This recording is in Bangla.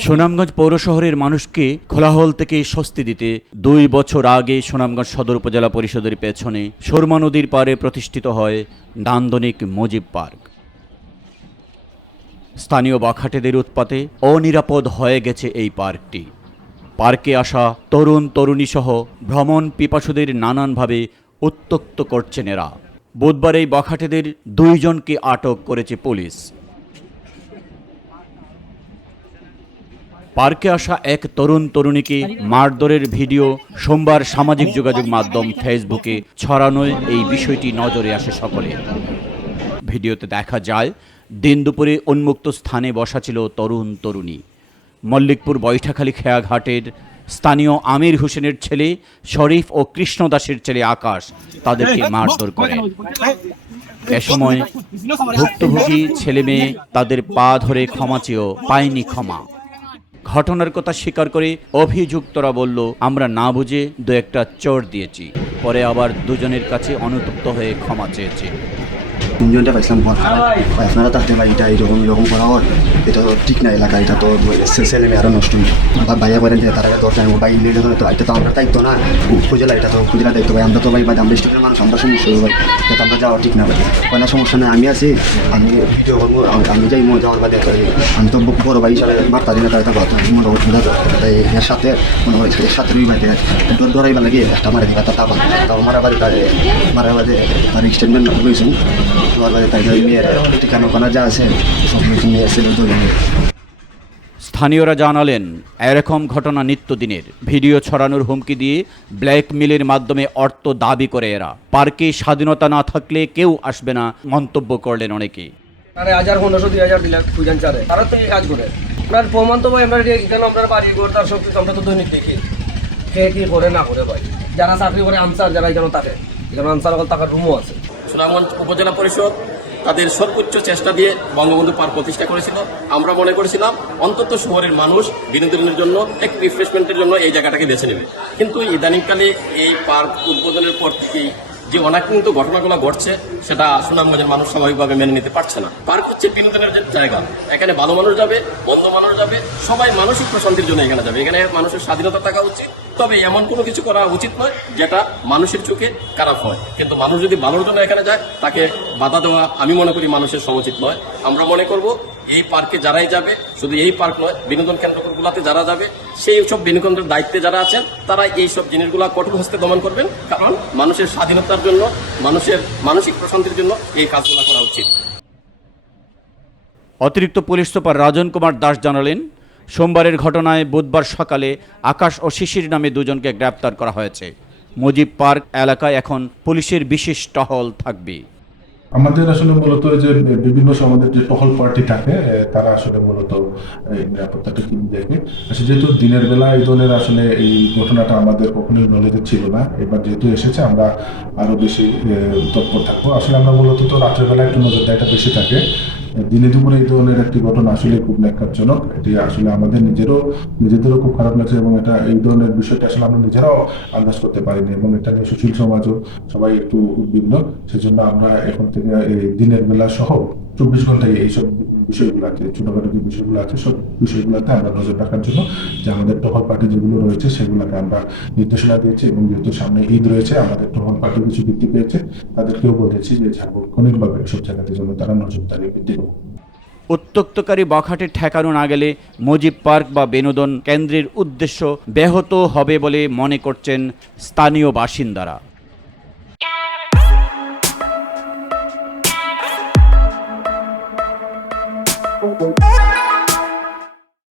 সুনামগঞ্জ পৌর শহরের মানুষকে খোলাহল থেকে স্বস্তি দিতে দুই বছর আগে সুনামগঞ্জ সদর উপজেলা পরিষদের পেছনে সুরমা নদীর পারে প্রতিষ্ঠিত হয় নান্দনিক মুজিব পার্ক। স্থানীয় বাখাটেদের উৎপাতে অনিরাপদ হয়ে গেছে এই পার্কটি। পার্কে আসা তরুণ তরুণী সহ ভ্রমণ পিপাসুদের নানানভাবে উত্তক্ত করছেন এরা। বুধবার এই বখাটেদের দুইজনকে আটক করেছে পুলিশ। পার্কে আসা এক তরুণ তরুণীকে মারধরের ভিডিও সোমবার সামাজিক যোগাযোগ মাধ্যম ফেসবুকে ছড়ানোয় এই বিষয়টি নজরে আসে সকলে ভিডিওতে দেখা যায়, দিন দুপুরে উন্মুক্ত স্থানে বসা ছিল তরুণ তরুণী। মল্লিকপুর বৈঠাখালী খেয়াঘাটের স্থানীয় আমির হোসেনের ছেলে শরীফ ও কৃষ্ণ দাসের ছেলে আকাশ তাদেরকে মারধর করে। এ সময় ভুক্তভোগী ছেলে মেয়ে তাদের পা ধরে ক্ষমা চেয়েও পায়নি ক্ষমা। ঘটনার কথা স্বীকার করে অভিযুক্তরা বলল আমরা না বুঝে দু একটা চোর দিয়েছি। পরে আবার দুজনের কাছে অনুতপ্ত হয়ে ক্ষমা চেয়েছে। তিনজনটা পাইছিলাম আপনারা থাকতে পারি এটা এরকম এরকম করা হয়। এটা তো ঠিক না, এলাকা, এটা তো ছেলে মেয়ে আরও নষ্ট বা ভাইয়া বলেন যে তারা দরকার নেই, ভাই নিলে তো এটা তো আমরা দায়িত্ব না। উপজেলা, এটা তো উপজেলা দায়িত্ব, ভাই। আমরা তো, ভাই ভাই আমরা স্টুডেন্ট মানুষ, আমরা সমস্যা ভাই। এটা আমরা যাওয়া ঠিক না, ভাই। কোনো সমস্যা নেই, আমি আছি, আমি ভিডিও করব, আমি যাই মনে যাওয়ার বাদে আমি তো বড় ভাই হিসাবে মারতা দিনে তাই তো মনে তাই এর সাথে, মনে করি এর সাথে রুই ভাইতে ধরাইবার লাগে, একটা মারা দিবা তা তাবা তাও মারা তাই মারা বাদে তার স্টেটমেন্ট লইছেন স্থানীয়রা জানালেন এরকম ঘটনা নিত্যদিনের। ভিডিও ছড়ানোর হুমকি দিয়ে ব্ল্যাকমেলের মাধ্যমে অর্থ দাবি করে এরা। পার্কে স্বাধীনতা না থাকলে কেউ আসবে না মন্তব্য করলেন অনেকে। আরে হাজার পনেরোশো দুই হাজার চারে। তারা তো কাজ করে। আপনার প্রমাণ তো ভাই আমরা এখানে বাড়ি ঘর তার সব কিছু আমরা তো দৈনিক দেখি। কে কি করে না করে ভাই। যারা চাকরি করে আনসার যারা এখানে থাকে এখানে আনসার হল টাকার রুমও আছে। সুনামগঞ্জ উপজেলা পরিষদ তাদের সর্বোচ্চ চেষ্টা দিয়ে বঙ্গবন্ধু পার্ক প্রতিষ্ঠা করেছিল। আমরা মনে করেছিলাম অন্তত শহরের মানুষ বিনোদনের জন্য, এক রিফ্রেশমেন্টের জন্য এই জায়গাটাকে বেছে নেবে। কিন্তু ইদানিংকালে এই পার্ক উদ্বোধনের পর থেকেই যে অনাকাঙ্ক্ষিত ঘটনাগুলো ঘটছে, সেটা সুনামগঞ্জের মানুষ স্বাভাবিকভাবে মেনে নিতে পারছে না। পার্ক হচ্ছে বিনোদনের যে জায়গা। এখানে ভালো মানুষ যাবে বন্ধ মানুষ যাবে, সবাই মানসিক প্রশান্তির জন্য এখানে যাবে। এখানে মানুষের স্বাধীনতা থাকা উচিত, তবে এমন কোনো কিছু করা উচিত নয় যেটা মানুষের চোখে খারাপ হয়। কিন্তু মানুষ যদি ভালোর জন্য এখানে যায়, তাকে বাধা দেওয়া আমি মনে করি মানুষের সমুচিত নয়। আমরা মনে করব এই পার্কে যারাই যাবে, শুধু এই পার্ক নয়, বিনোদন কেন্দ্রগুলোতে যারা যাবে, সেই সব বিনোদনের দায়িত্বে যারা আছেন, তারা এই সব জিনিসগুলো কঠোর হস্তে দমন করবেন। কারণ মানুষের স্বাধীনতার জন্য, মানুষের মানসিক প্রশান্তির জন্য এই কাজগুলো করা উচিত। অতিরিক্ত পুলিশ সুপার রাজন কুমার দাস জানালেন, সোমবারের ঘটনায় বুধবার সকালে আকাশ ও শিশির নামে দুজনকে গ্রেপ্তার করা হয়েছে। মুজিব পার্ক এলাকায় এখন পুলিশের বিশেষ টহল থাকবে। আমাদের আসলে মূলত যে বিভিন্ন সমাজের যে টহল পার্টি থাকে তারা আসলে মূলত নিরাপত্তাটা কিনে দেখে। আসলে যেহেতু দিনের বেলা এই ধরনের আসলে এই ঘটনাটা আমাদের কখনোই নলেজে ছিল না, এবার যেহেতু এসেছে, আমরা আরও বেশি তৎপর থাকব। আসলে আমরা মূলত তো রাত্রের বেলা একটু নজরদারিটা বেশি থাকে দিনে দুপুরে এই ধরনের একটি ঘটনা আসলে খুব ন্যাক্কারজনক। এটি আসলে আমাদের নিজেরও, নিজেদেরও খুব খারাপ লাগছে এবং এটা, এই ধরনের বিষয়টা আসলে আমরা নিজেরাও আন্দাজ করতে পারিনি এবং এটা নিয়ে সুশীল সমাজও সবাই একটু উদ্বিগ্ন। সেজন্য আমরা এখন থেকে এই দিনের বেলা সহ চব্বিশ ঘন্টায় এইসব বিষয়গুলোতে ছোটখাটো যে বিষয়গুলো আছে, সব বিষয়গুলোতে আমরা নজর রাখার জন্য যে আমাদের টহল পার্টি যেগুলো রয়েছে, সেগুলোকে আমরা নির্দেশনা দিয়েছি এবং যেহেতু সামনে ঈদ রয়েছে, আমাদের টহল পার্টি কিছু বৃদ্ধি পেয়েছে, তাদেরকেও বলেছি যে সার্বক্ষণিকভাবে এসব জায়গাতে যেন তারা নজরদারি বৃদ্ধি করে উত্তক্তকারী বখাটে ঠেকানো না গেলে মুজিব পার্ক বা বিনোদন কেন্দ্রের উদ্দেশ্য ব্যাহত হবে বলে মনে করছেন স্থানীয় বাসিন্দারা। Thank